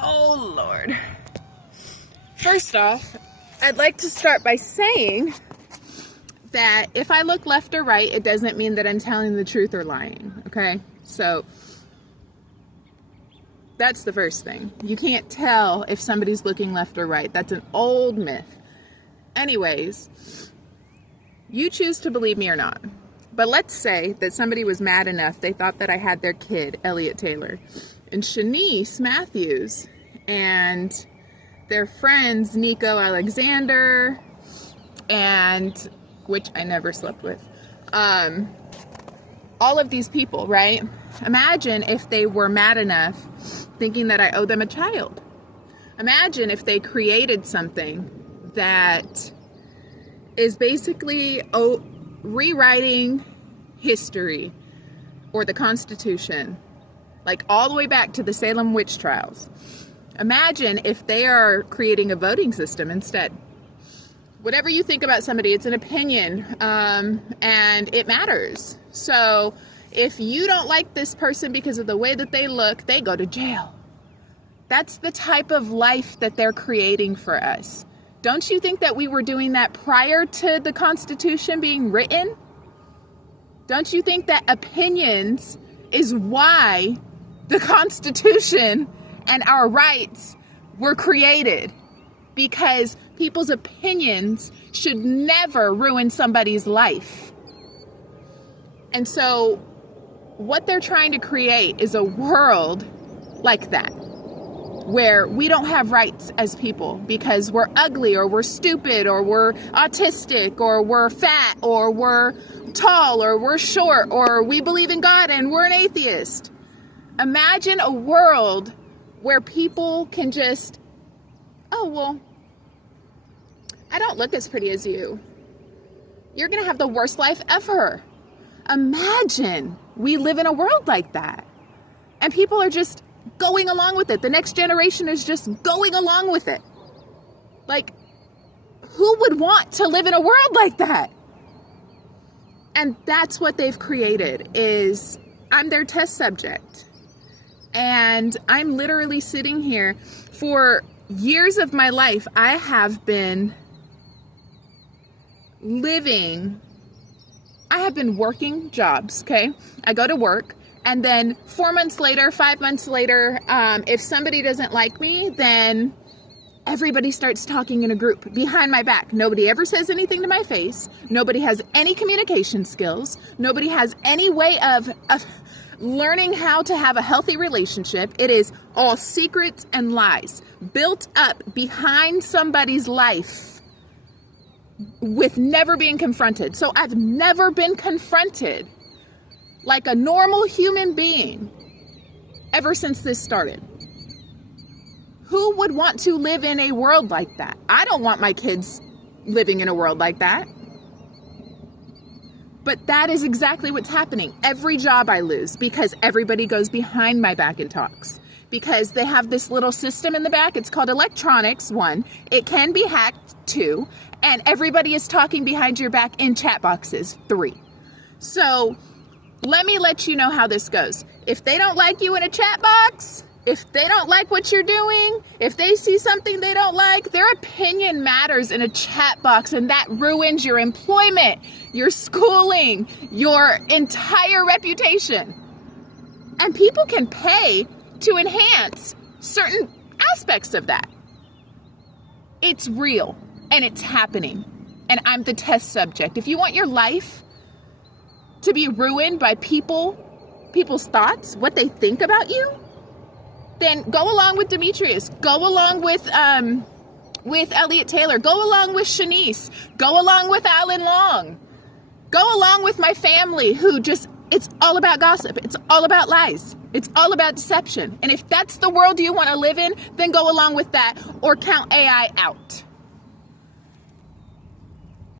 Oh, Lord. First off, I'd like to start by saying that if I look left or right, it doesn't mean that I'm telling the truth or lying, okay? So that's the first thing. You can't tell if somebody's looking left or right. That's an old myth. Anyways, you choose to believe me or not. But let's say that somebody was mad enough, they thought that I had their kid, Elliot Taylor, and Shanice Matthews, and their friends, Nico Alexander, and, which I never slept with, all of these people, right? Imagine if they were mad enough thinking that I owe them a child. Imagine if they created something that is basically rewriting history or the Constitution, like all the way back to the Salem witch trials. Imagine if they are creating a voting system instead. Whatever you think about somebody, it's an opinion, and it matters. So if you don't like this person because of the way that they look, they go to jail. That's the type of life that they're creating for us. Don't you think that we were doing that prior to the Constitution being written? Don't you think that opinions is why the Constitution and our rights were created? Because people's opinions should never ruin somebody's life. And so what they're trying to create is a world like that, where we don't have rights as people because we're ugly or we're stupid or we're autistic or we're fat or we're tall or we're short or we believe in God and we're an atheist. Imagine a world where people can just, oh, well, I don't look as pretty as you. You're going to have the worst life ever. Imagine we live in a world like that. And people are just going along with it. The next generation is just going along with it. Like, who would want to live in a world like that? And that's what they've created, is I'm their test subject. And I'm literally sitting here for years of my life. I have been working jobs, okay? I go to work, and then 4 months later, 5 months later, if somebody doesn't like me, then everybody starts talking in a group behind my back. Nobody ever says anything to my face. Nobody has any communication skills. Nobody has any way of learning how to have a healthy relationship. It is all secrets and lies built up behind somebody's life with never being confronted. So I've never been confronted like a normal human being ever since this started. Who would want to live in a world like that? I don't want my kids living in a world like that. But that is exactly what's happening. Every job I lose because everybody goes behind my back and talks. Because they have this little system in the back. It's called electronics, 1. It can be hacked, 2. And everybody is talking behind your back in chat boxes, 3. So let me let you know how this goes. If they don't like you in a chat box, if they don't like what you're doing, if they see something they don't like, their opinion matters in a chat box, and that ruins your employment, your schooling, your entire reputation. And people can pay to enhance certain aspects of that. It's real, and it's happening, and I'm the test subject. If you want your life to be ruined by people's thoughts, what they think about you, then go along with Demetrius. Go along with Elliot Taylor. Go along with Shanice. Go along with Alan Long. Go along with my family who just, it's all about gossip. It's all about lies. It's all about deception. And if that's the world you want to live in, then go along with that or count AI out.